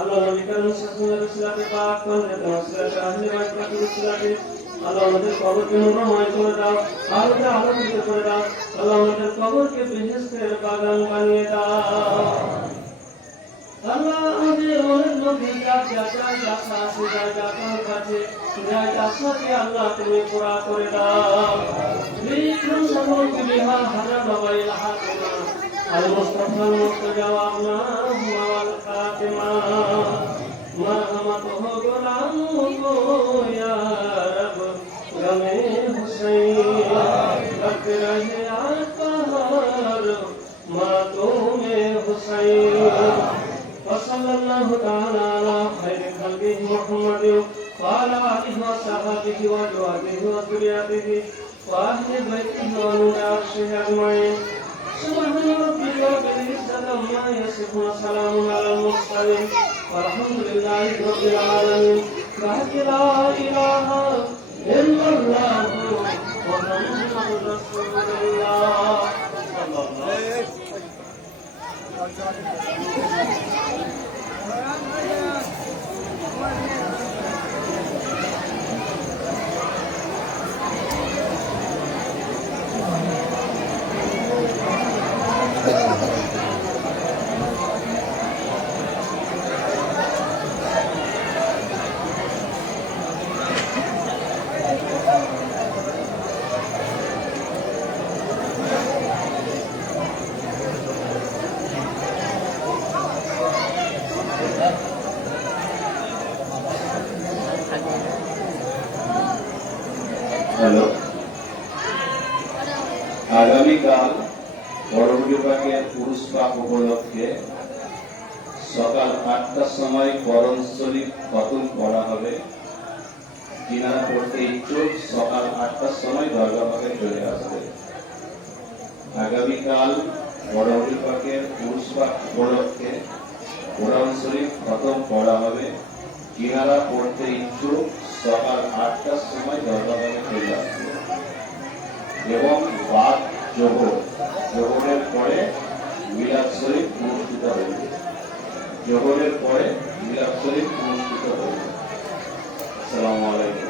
আল্লাহ নবী করিম সাল্লাল্লাহু আলাইহি ওয়াসাল্লামের পাক করে নসরাত আহলে বাইত রাসূলুল্লাহ আল্লাহ আমাদের কবরকে নূরময় করে দাও আলোতে আলোকিত করে দাও আল্লাহ আমাদের কবরকে বেহেশতের বাগান বানিয়ে দাও আল্লাহ আমাদের মনের মধ্যে যা আশা আছে যা তোমার কাছে যা আশাকে আল্লাহ তুমি পুরা করে দাও বিক্রম সমুদ্র বিহার হাজার বাবা ইলাহা তোমা আল মুস্তাফা মুস্তাজাওয়াবনা ওয়াল খাতিমা مرحمت ہو غلاموں کو یا رب غم حسین رکھ رہے آقار ماتوں میں حسین وصلی اللہ تعالی علی خیر خلقہ محمد وعلى آلہ وصحبہ وازواجہ وذریاتہ وأهل بیتہ ونور عرشہ اجمعین سبحان ربك رب العزة عما يصفون وسلام على المرسلين والحمد لله رب العالمين بحق لا إله إلا الله محمد رسول الله صلى الله عليه হ্যালো আগামীকাল বড়বিভাগের পুরুষ পাক উপলক্ষে সকাল ৮টার সময় করণ শরীফ খতম করা হবে যিনারা পড়তে ইচ্ছুক সকাল ৮টার সময় দরগাহে চলে আসবে আগামীকাল বড়বিভাগের পুরুষ পাক উপলক্ষে কোরআন শরীফ খতম করা হবে যিনারা পড়তে ইচ্ছুক সকাল ৮টার সময় দরগাহে চলে আসবে এবং বাদ জোহরের পরে মিলাদ শরীফ অনুষ্ঠিত হবে জোহরের পরে মিলাদ শরীফ অনুষ্ঠিত হবে। আসসালামু আলাইকুম।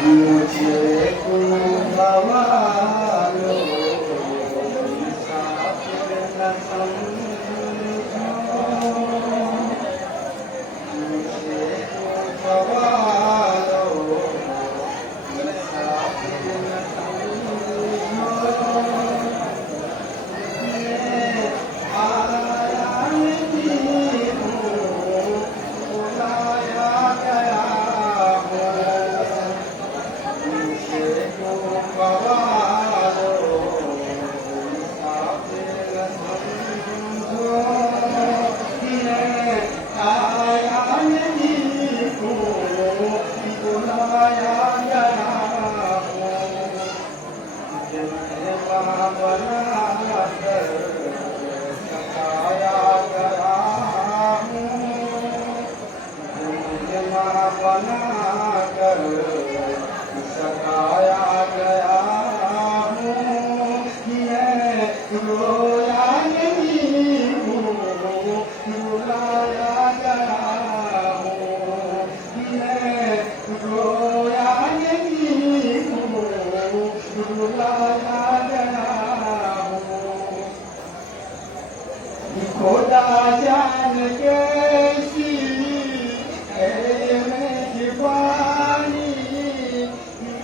मुझको गवा लो मुसाफिर न समझो, मुझको गवा लो मुसाफिर न समझो, मैं आया नहीं हूँ बुलाया गया हूँ, मुझको गवा लो मुसाफिर न समझो, मैं आया नहीं हूँ बुलाया गया हूँ, मेहमान बनाकर सताया गया हूँ, मेहमान बनाकर सताया गया हूँ, मैं रोया नहीं हूँ रुलाया गया हूँ, मैं रोया नहीं हूँ रुलाया गया हूँ, खुदा जान कैसी है मेहरबानी,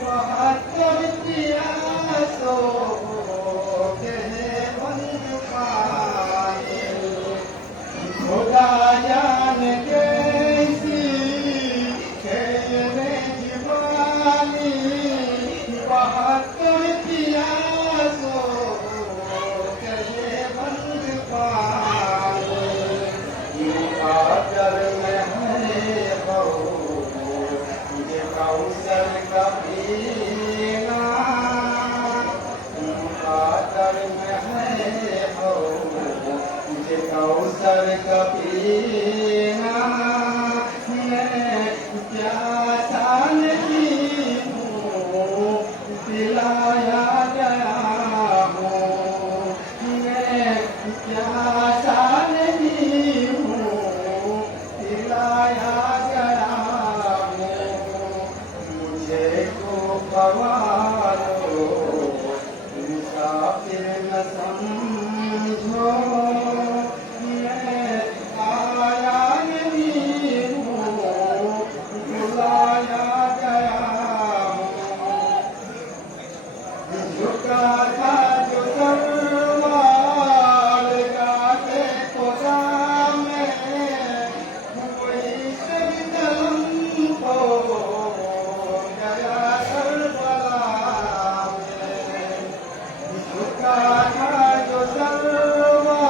बहत्तर प्यासों के बंद पानी, खुदा जान कैसी है मेहरबानी, बहत्तर प्यासों के बंद पानी, आकर में है मुझे कौशल का पीना, आकर में है मुझे कौशल का पीना, मैं प्यासा नहीं हूँ पिलाया गया हूँ, मैं प्यासा नहीं हूँ पिलाया गया हूँ, मुझे को गवा लो मुसाफिर न समझो, मैं आया नहीं हूँ बुलाया गया हूँ, झुका था जो सरवार गाते खुदा में, वही सरदम हो गया करबला में, झुका था जो सरवार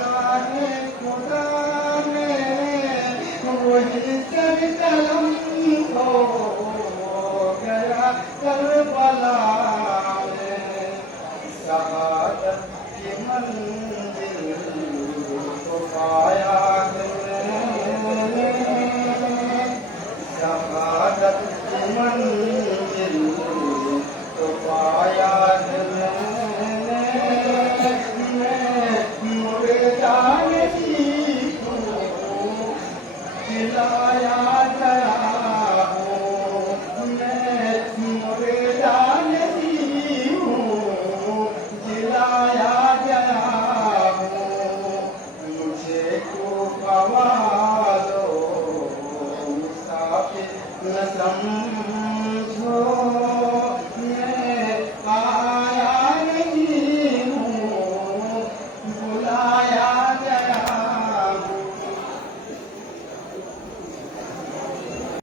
गाते खुदा में, वही सरदम हो गया करबला में, शहादत की मंजिल को पाया मैंने, शहादत की मंजिल को पाया मैंने, मैं मुर्दा नहीं हूँ दिलाया गया हूँ, मैं मुर्दा नहीं हूँ दिलाया गया हूँ, मुझे को गवा लो मुसाफिर न समझो,